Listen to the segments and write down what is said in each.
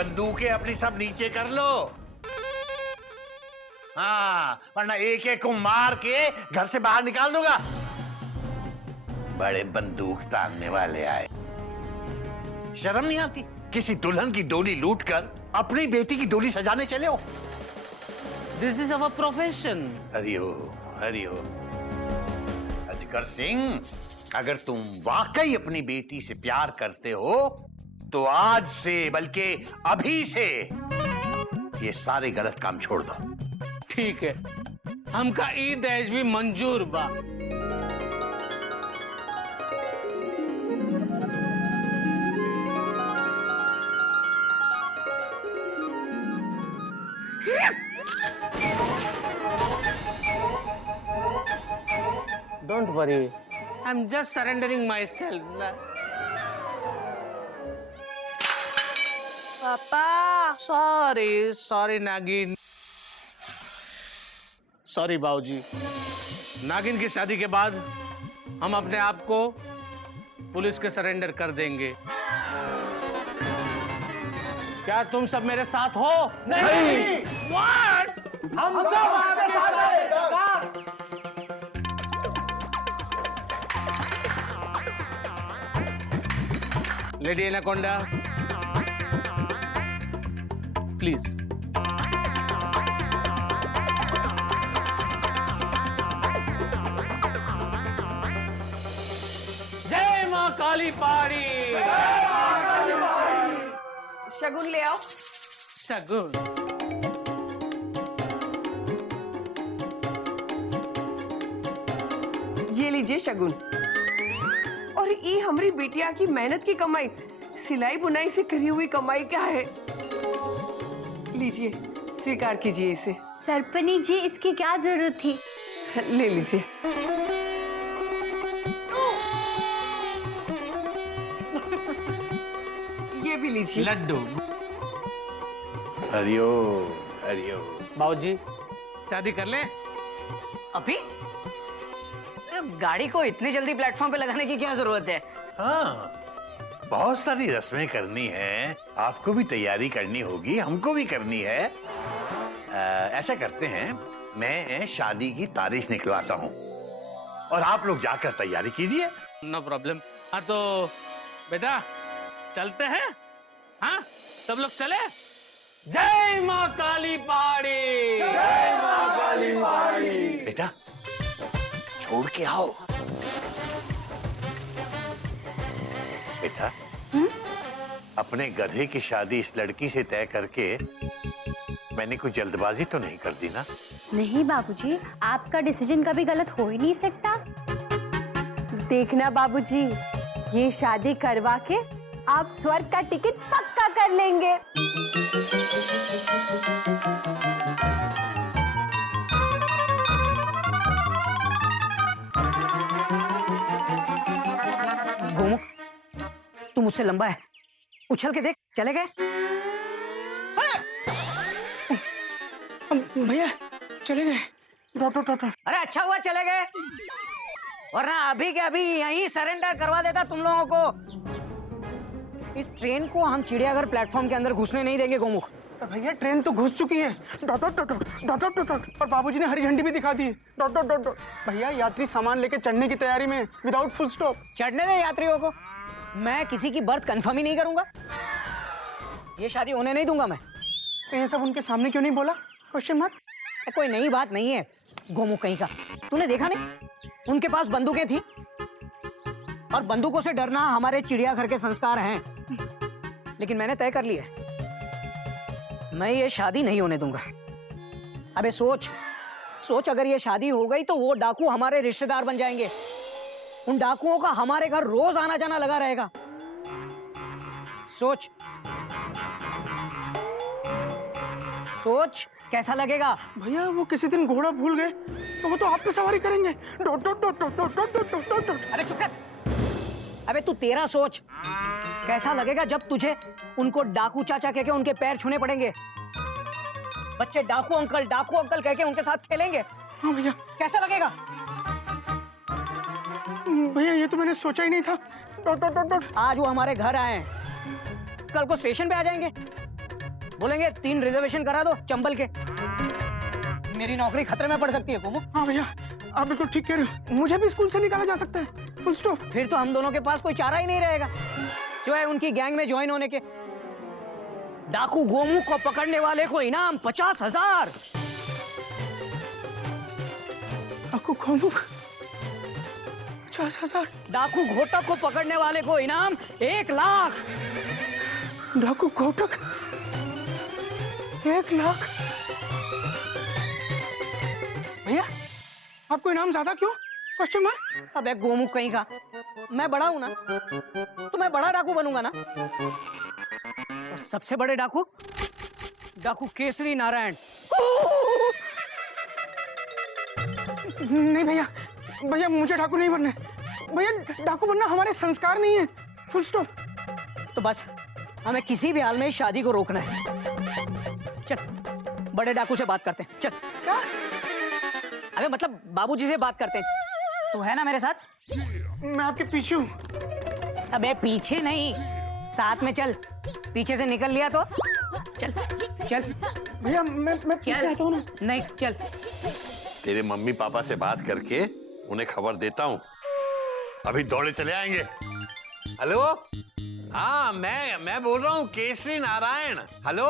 बंदूकें अपनी सब नीचे कर लो। हाँ, वरना एक एक को मार के घर से बाहर निकाल दूंगा। बड़े बंदूक तानने वाले आए। शर्म नहीं आती? किसी दुल्हन की डोली लूटकर अपनी बेटी की डोली सजाने चले हो। This is our profession. हरिओ हरिओ। अजगर सिंह, अगर तुम वाकई अपनी बेटी से प्यार करते हो तो आज से, बल्कि अभी से ये सारे गलत काम छोड़ दो। ठीक है, हमका ई दहेज भी मंजूर बा। Don't worry, I'm just surrendering myself. पापा। Sorry नागिन। सॉरी बाबूजी। नागिन की शादी के बाद हम अपने आप को पुलिस के सरेंडर कर देंगे। क्या तुम सब मेरे साथ हो? नहीं। What? हम सब आपके साथ हैं सरकार। Lady anaconda, please. जय मां काली पहाड़ी। शगुन ले आओ। शगुन। ये लीजिए शगुन। और ये हमारी बिटिया की मेहनत की कमाई, सिलाई बुनाई से करी हुई कमाई क्या है। लीजिए, स्वीकार कीजिए इसे। सरपनी जी, इसकी क्या जरूरत थी? ले लीजिए। ये भी लीजिए। लड्डू। हरिओ हरिओ। बाबूजी, शादी कर ले। अभी गाड़ी को इतनी जल्दी प्लेटफॉर्म पे लगाने की क्या जरूरत है? हाँ, बहुत सारी रस्में करनी है। आपको भी तैयारी करनी होगी, हमको भी करनी है। ऐसा करते हैं, मैं शादी की तारीख निकलवाता हूँ और आप लोग जाकर तैयारी कीजिए। No problem. हाँ तो बेटा चलते हैं। हाँ, सब लोग चले। जय मां काली पहाड़ी। जय मां काली पहाड़ी। बेटा छोड़ के आओ। बेटा, अपने गधे की शादी इस लड़की से तय करके मैंने कोई जल्दबाजी तो नहीं कर दी ना? नहीं बाबूजी, आपका डिसीजन कभी गलत हो ही नहीं सकता। देखना बाबूजी, ये शादी करवा के आप स्वर्ग का टिकट पक्का कर लेंगे। गोमुख, तू मुझसे लंबा है, उछल के देख। चले गए? भैया चले गए। डॉक्टर। अरे अच्छा हुआ चले गए, वरना अभी के अभी यहीं सरेंडर करवा देता तुम लोगों को। इस ट्रेन को हम चिड़ियाघर प्लेटफॉर्म के अंदर घुसने नहीं देंगे गोमुख। भैया ट्रेन तो घुस चुकी है। डॉक्टर और बाबूजी ने हरी झंडी भी दिखा दी है। डॉक्टर भैया, यात्री सामान लेके चढ़ने की तैयारी में, विदाउट फुल स्टॉप। चढ़ने दे यात्रियों को, मैं किसी की बर्थ कंफर्म ही नहीं करूंगा। ये शादी होने नहीं दूंगा मैं। तो ये सब उनके सामने क्यों नहीं बोला? Question mark. कोई नई बात नहीं है गोमुख कहीं का। तूने देखा नहीं, उनके पास बंदूकें थी, और बंदूकों से डरना हमारे चिड़ियाघर के संस्कार हैं। लेकिन मैंने तय कर लिया, मैं ये शादी नहीं होने दूंगा। अबे सोच, अगर ये शादी हो गई तो वो डाकू हमारे रिश्तेदार बन जाएंगे। उन डाकुओं का हमारे घर रोज आना जाना लगा रहेगा। सोच कैसा लगेगा? भैया वो किसी दिन घोड़ा भूल गए तो वो तो आप पे सवारी करेंगे। अरे चुप कर। अबे तू तेरा सोच, कैसा लगेगा जब तुझे उनको डाकू चाचा कह के उनके पैर छूने पड़ेंगे। बच्चे डाकू अंकल कह के उनके साथ खेलेंगे। हाँ भैया। कैसा लगेगा? भैया ये तो मैंने सोचा ही नहीं था। आज वो हमारे घर आए, कल को स्टेशन पे आ जाएंगे। बोलेंगे 3 रिजर्वेशन करा दो चंबल के। मेरी नौकरी खतरे में पड़ सकती है गोमू। हाँ भैया, आप बिल्कुल ठीक कह रहे हो, मुझे भी स्कूल से निकाला जा सकता है, फुल स्टॉप। फिर तो हम दोनों के पास कोई चारा ही नहीं रहेगा सिवाय उनकी गैंग में ज्वाइन होने के। डाकू गोमू को पकड़ने वाले को इनाम 50,000। आपको गोमू 50,000। डाकू घोटक को पकड़ने वाले को इनाम 1 लाख। डाकू घोटक 1 लाख। भैया आपको इनाम ज्यादा क्यों? Question mark. अबे गोमू कहीं का, मैं बड़ा हूं ना, तो मैं बड़ा डाकू बनूंगा ना। और सबसे बड़े डाकू डाकू केसरी नारायण। नहीं भैया, भैया मुझे डाकू नहीं बनना है। भैया डाकू बनना हमारे संस्कार नहीं है, फुल स्टॉप। तो बस हमें किसी भी हाल में इस शादी को रोकना है। चल बड़े डाकू से बात करते हैं। चल। क्या? अबे मतलब बाबूजी से बात करते हैं। तू है ना मेरे साथ? मैं आपके पीछे हूँ। अबे पीछे नहीं, साथ में चल। पीछे से निकल लिया तो चल चल। भैया मैं पीछे चल। आता हूँ ना। नहीं चल। तेरे मम्मी पापा से बात करके उन्हें खबर देता हूँ, अभी दौड़े चले आएंगे। हेलो, हाँ मैं बोल रहा हूँ केसरी नारायण। हेलो,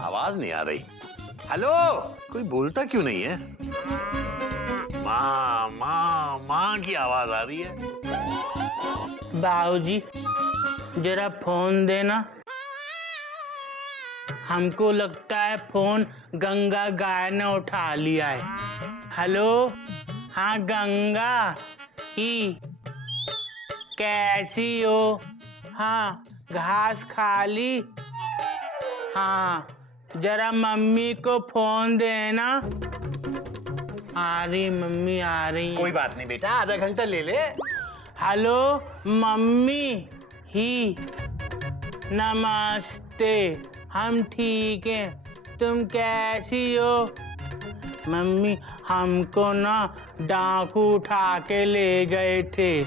आवाज नहीं आ रही। हेलो, कोई बोलता क्यों नहीं है? माँ माँ माँ की आवाज आ रही है। बाबूजी जरा फोन देना। हमको लगता है फोन गंगा गाय ने उठा लिया है। हेलो, हाँ गंगा ही, कैसी हो? हाँ घास खा ली? हाँ जरा मम्मी को फोन देना। आ रही मम्मी, आ रही। कोई बात नहीं बेटा, आधा घंटा ले ले। हेलो मम्मी ही, नमस्ते, हम ठीक हैं, तुम कैसी हो? मम्मी हमको ना डाकू उठा के ले गए थे।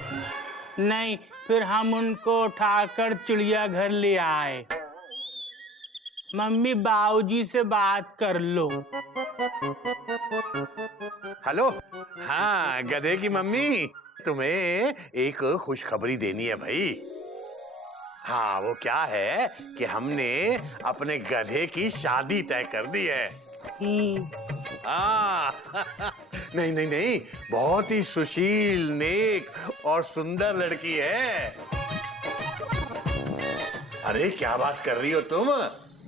नहीं, फिर हम उनको उठाकर चिड़ियाघर ले आए। मम्मी बाबूजी से बात कर लो। हेलो, हाँ गधे की मम्मी, तुम्हें एक खुशखबरी देनी है भाई। हाँ वो क्या है कि हमने अपने गधे की शादी तय कर दी है। हाँ नहीं नहीं नहीं, बहुत ही सुशील, नेक और सुंदर लड़की है। अरे क्या बात कर रही हो तुम?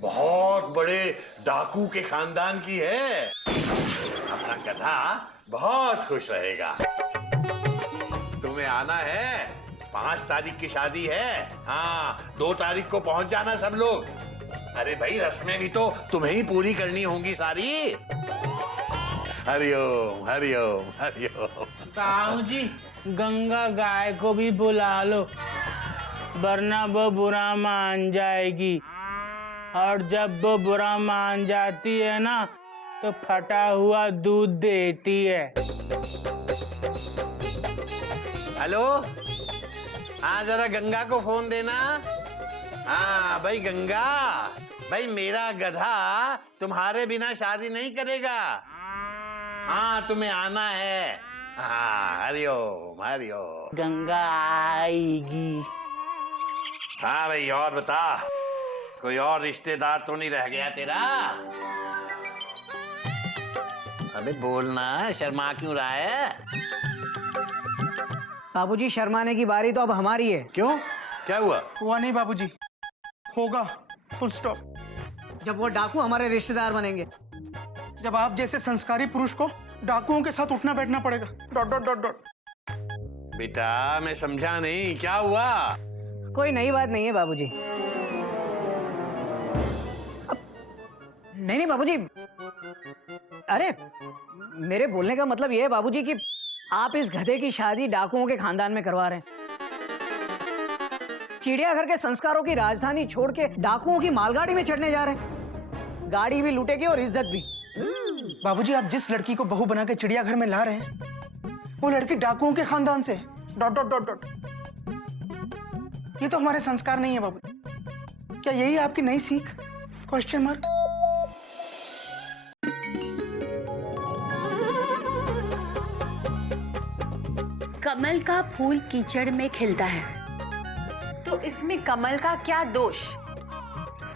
बहुत बड़े डाकू के खानदान की है। अपना गधा बहुत खुश रहेगा। तुम्हें आना है, 5 तारीख की शादी है। हाँ 2 तारीख को पहुंच जाना सब लोग। अरे भाई रस्में भी तो तुम्हें ही पूरी करनी होंगी सारी। हरिओम हरिओम हरिओम। बाबूजी गंगा गाय को भी बुला लो, वरना वो बुरा मान जाएगी। और जब वो बुरा मान जाती है ना, तो फटा हुआ दूध देती है। हेलो, हाँ जरा गंगा को फोन देना। हाँ भाई गंगा, भाई मेरा गधा तुम्हारे बिना शादी नहीं करेगा। हाँ तुम्हें आना है। हाँ हरिओम हरिओम। गंगा आएगी। हाँ भाई और बता, कोई और रिश्तेदार तो नहीं रह गया तेरा? अबे बोलना, शर्मा क्यों रहा है? बाबूजी शर्माने की बारी तो अब हमारी है। क्यों, क्या हुआ? हुआ नहीं बाबूजी, होगा, फुल स्टॉप। जब वो डाकू हमारे रिश्तेदार बनेंगे। जब आप जैसे संस्कारी पुरुष को डाकुओं के साथ उठना बैठना पड़ेगा। Dot dot dot dot. बेटा मैं समझा नहीं, क्या हुआ? कोई नई बात नहीं है बाबूजी। नहीं बाबूजी, अरे मेरे बोलने का मतलब ये है बाबूजी कि आप इस गधे की शादी डाकुओं के खानदान में करवा रहे हैं। चिड़ियाघर के संस्कारों की राजधानी छोड़ के डाकुओं की मालगाड़ी में चढ़ने जा रहे हैं। गाड़ी भी लूटेगी और इज्जत भी। बाबूजी आप जिस लड़की को बहू बना के चिड़ियाघर में ला रहे हैं, वो लड़की डाकुओं के खानदान से। Dot dot dot dot. ये तो हमारे संस्कार नहीं है बाबूजी। क्या यही आपकी नई सीख? Question mark. कमल का फूल कीचड़ में खिलता है, तो इसमें कमल का क्या दोष?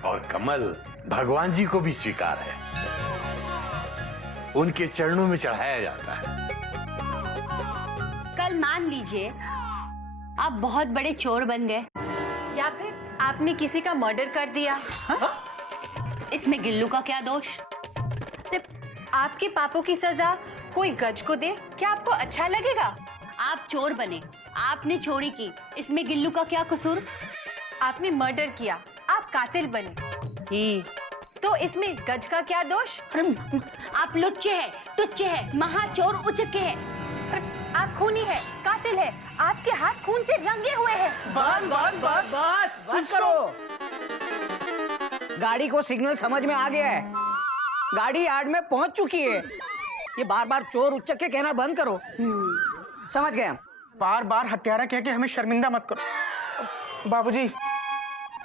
और कमल भगवान जी को भी स्वीकार है, उनके चरणों में चढ़ाया जाता है। कल मान लीजिए आप बहुत बड़े चोर बन गए, या फिर आपने किसी का मर्डर कर दिया। इसमें गिल्लू का क्या दोष? आपके पापों की सजा कोई गज को दे, क्या आपको अच्छा लगेगा? आप चोर बने, आपने चोरी की, इसमें गिल्लू का क्या कसूर? आपने मर्डर किया, आप कातिल बने, ई तो इसमें गज का क्या दोष? आप लुच्चे हैं, तुच्चे हैं, महाचोर उचक्के हैं। आप खूनी है, कातिल है, आपके हाथ खून से रंगे हुए हैं। बस करो। गाड़ी को सिग्नल समझ में आ गया है, गाड़ी यार्ड में पहुंच चुकी है। ये बार बार चोर उच्चके कहना बंद करो। समझ गए हम। बार बार हत्यारा कह के हमें शर्मिंदा मत करो। बाबूजी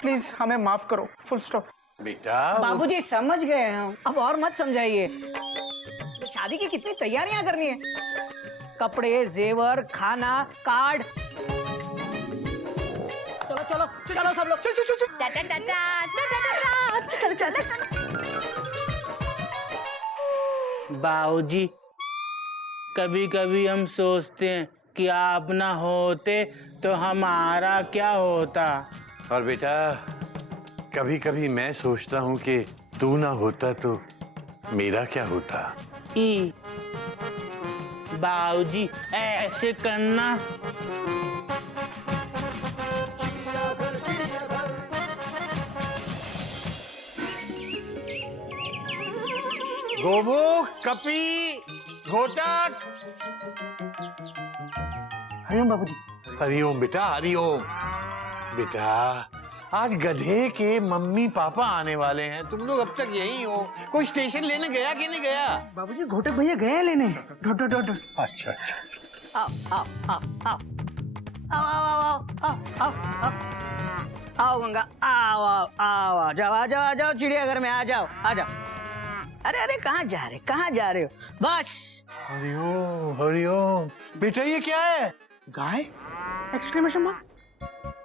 प्लीज हमें माफ करो, फुल स्टॉप। बेटा बाबूजी समझ गए हम, अब और मत समझाइए। तो शादी की कितनी तैयारियां करनी है, कपड़े, जेवर, खाना, कार्ड। चलो चलो चलो सब लोग, टा टा टा टा टा टा टा, चलो चलो चलो। बाबूजी, कभी कभी हम सोचते हैं कि आप ना होते तो हमारा क्या होता। और बेटा कभी कभी मैं सोचता हूँ कि तू ना होता तो मेरा क्या होता। ई बाबूजी ऐसे करना। गोमुख, कपी, घोटक। हरिओम बाबूजी। हरिओम बेटा, हरिओम। बेटा आज गधे के मम्मी पापा आने वाले हैं, तुम लोग अब तक यही हो। कोई स्टेशन लेने गया कि नहीं गया? बाबूजी घोटक भैया गए हैं लेने। Dot dot dot. अच्छा अच्छा। आओ आओ आओ आओ आओ आओ आओ आओ आओ गंगा, आओ आओ आओ आ जाओ आ जाओ आ जाओ, चिड़ियाघर में आ जाओ आ जाओ। अरे अरे कहाँ जा रहे हो? बस हरिओम हरिओम। बेटा ये क्या है? गाय? Exclamation mark.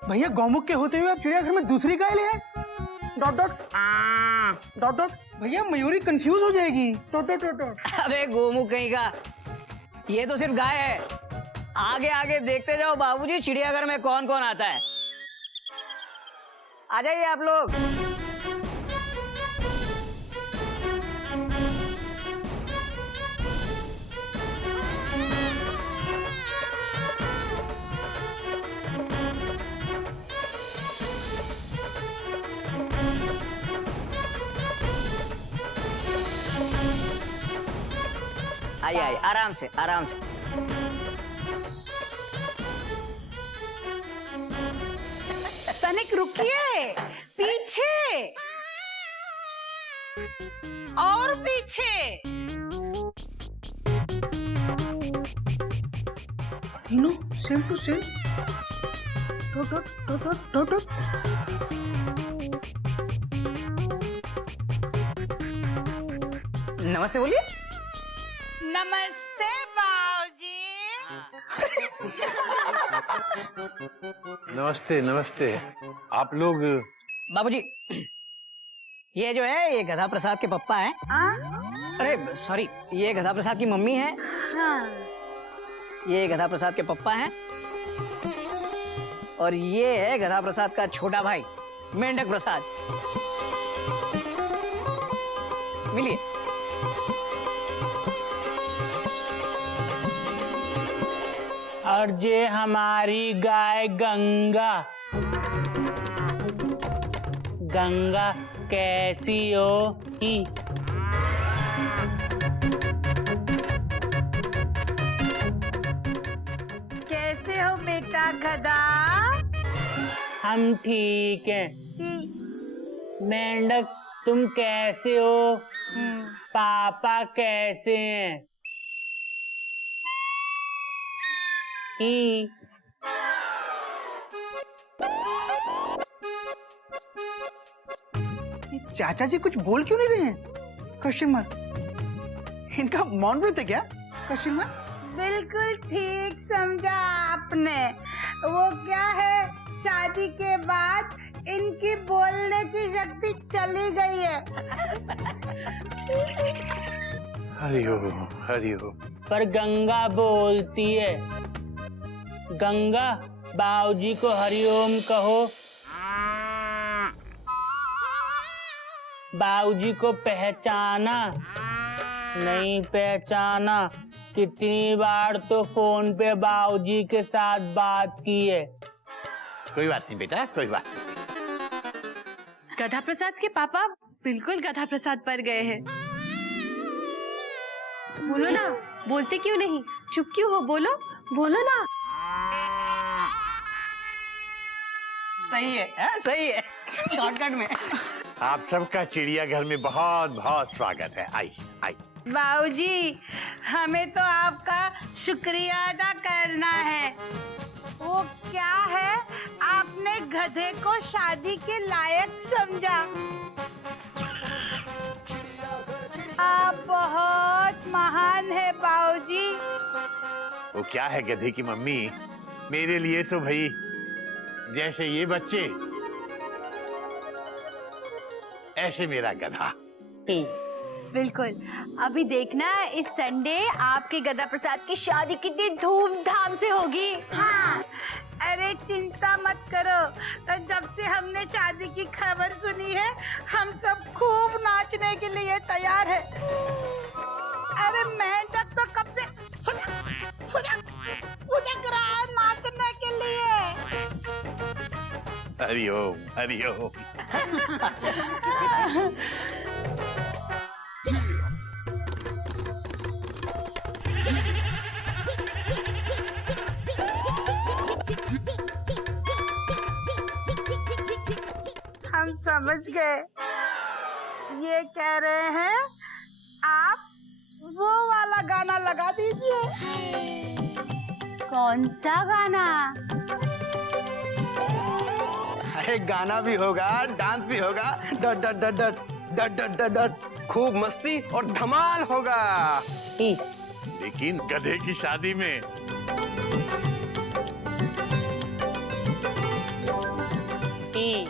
भैया गौमुख के होते हुए आप चिड़ियाघर में दूसरी गाय ले आए। Dot dot dot dot. भैया मयूरी कंफ्यूज हो जाएगी। Dot dot dot dot. अबे गोमू कहीं का, ये तो सिर्फ गाय है। आगे आगे देखते जाओ बाबूजी, चिड़ियाघर में कौन कौन आता है। आ जाइए आप लोग। आइए आइए, आराम से आराम से। तनिक रुकिए, पीछे और पीछे। तीनों same to same. Dot dot dot dot dot dot. नमस्ते बोलिए। नमस्ते बाबूजी। नमस्ते नमस्ते। आप लोग बाबूजी, ये जो है ये गधा प्रसाद के पप्पा हैं। अरे सॉरी, ये गधा प्रसाद की मम्मी है। ये गधा प्रसाद के पप्पा हैं, और ये है गधा प्रसाद का छोटा भाई मेंढक प्रसाद। मिलिए। और ये हमारी गाय गंगा। गंगा कैसी हो? ही कैसे हो बेटा गधा? हम ठीक हैं। मेंढक तुम कैसे हो? पापा कैसे हैं? ही चाचा जी कुछ बोल क्यों नहीं रहे हैं? Question mark. इनका मौन व्रत है क्या? Question mark. बिल्कुल ठीक समझा आपने। वो क्या है, शादी के बाद इनकी बोलने की शक्ति चली गई है। हरिओम हरिओम। पर गंगा बोलती है, गंगा बाबूजी को हरिओम कहो। बाबूजी को पहचाना नहीं पहचाना, कितनी बार तो फोन पे बाबूजी के साथ बात की है। कोई बात नहीं बेटा, कोई बात नहीं। गधा प्रसाद के पापा बिल्कुल गधा प्रसाद पर गए हैं। बोलो ना, बोलते क्यों नहीं? चुप क्यों हो? बोलो बोलो ना। सही है, सही है। शॉर्टकट में। आप सबका चिड़ियाघर में बहुत बहुत स्वागत है। आई आई। बाबूजी, हमें तो आपका शुक्रिया अदा करना है। वो क्या है, आपने गधे को शादी के लायक समझा। आप बहुत महान है बाबूजी। वो क्या है गधे की मम्मी, मेरे लिए तो भाई जैसे ये बच्चे ऐसे मेरा गधा। बिल्कुल। अभी देखना इस संडे आपके गधा प्रसाद की शादी कितनी धूमधाम से होगी। हाँ, अरे चिंता मत करो। तो जब से हमने शादी की खबर सुनी है, हम सब खूब नाचने के लिए तैयार है। अरे मेंढक तो कब से फुदक रहा है नाचने के लिए। हरिओम हरिओम। हम समझ गए, ये कह रहे हैं आप वो वाला गाना लगा दीजिए। कौन सा गाना? अरे गाना भी होगा, डांस भी होगा, डट डट डट डट डट डट डट डट, खूब मस्ती और धमाल होगा। लेकिन गधे की शादी में ई